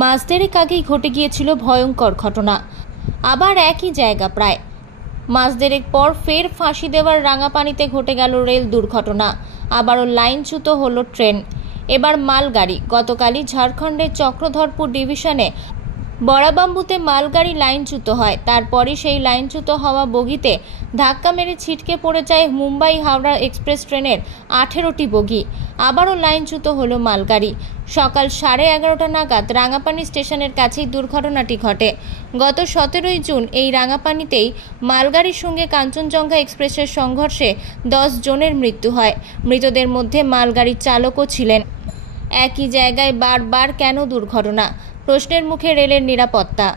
মাস দেড়েক আগেই ঘটে গিয়েছিল ভয়ঙ্কর ঘটনা। আবার একই জায়গা। প্রায় মাস দেড়েক পর ফের ফাঁসি দেওয়ার রাঙাপানিতে ঘটে গেল রেল দুর্ঘটনা। আবারও লাইনচ্যুত হলো ট্রেন, এবার মালগাড়ি। গতকালই ঝাড়খণ্ডের চক্রধরপুর ডিভিশনে বড়াবাম্বুতে মালগাড়ি লাইনচ্যুত হয়। তারপরই সেই লাইনচ্যুত হওয়া বগিতে ধাক্কা মেরে ছিটকে পড়ে যায় মুম্বাই হাওড়া এক্সপ্রেস ট্রেনের 18টি বগি। আবারও লাইনচ্যুত হলো মালগাড়ি। সকাল 11:30 নাগাদ রাঙাপানি স্টেশনের কাছেই দুর্ঘটনাটি ঘটে। গত 17 জুন এই রাঙাপানিতেই মালগাড়ির সঙ্গে কাঞ্চনজঙ্ঘা এক্সপ্রেসের সংঘর্ষে 10 জনের মৃত্যু হয়। মৃতদের মধ্যে মালগাড়ির চালকও ছিলেন। একই জায়গায় বারবার কেন দুর্ঘটনা? প্রশ্নের মুখে রেলের নিরাপত্তা।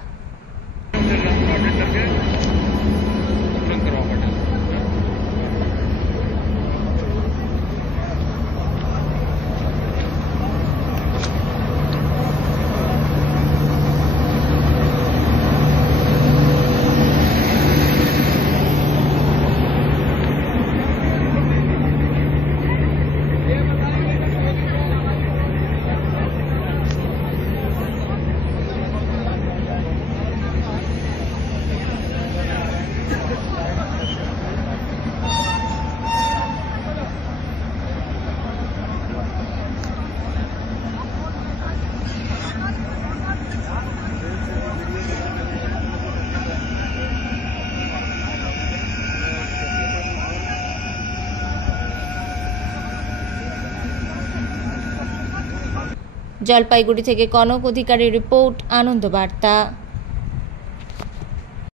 জলপাইগুড়ি থেকে কনক অধিকারীর রিপোর্ট, আনন্দ বার্তা।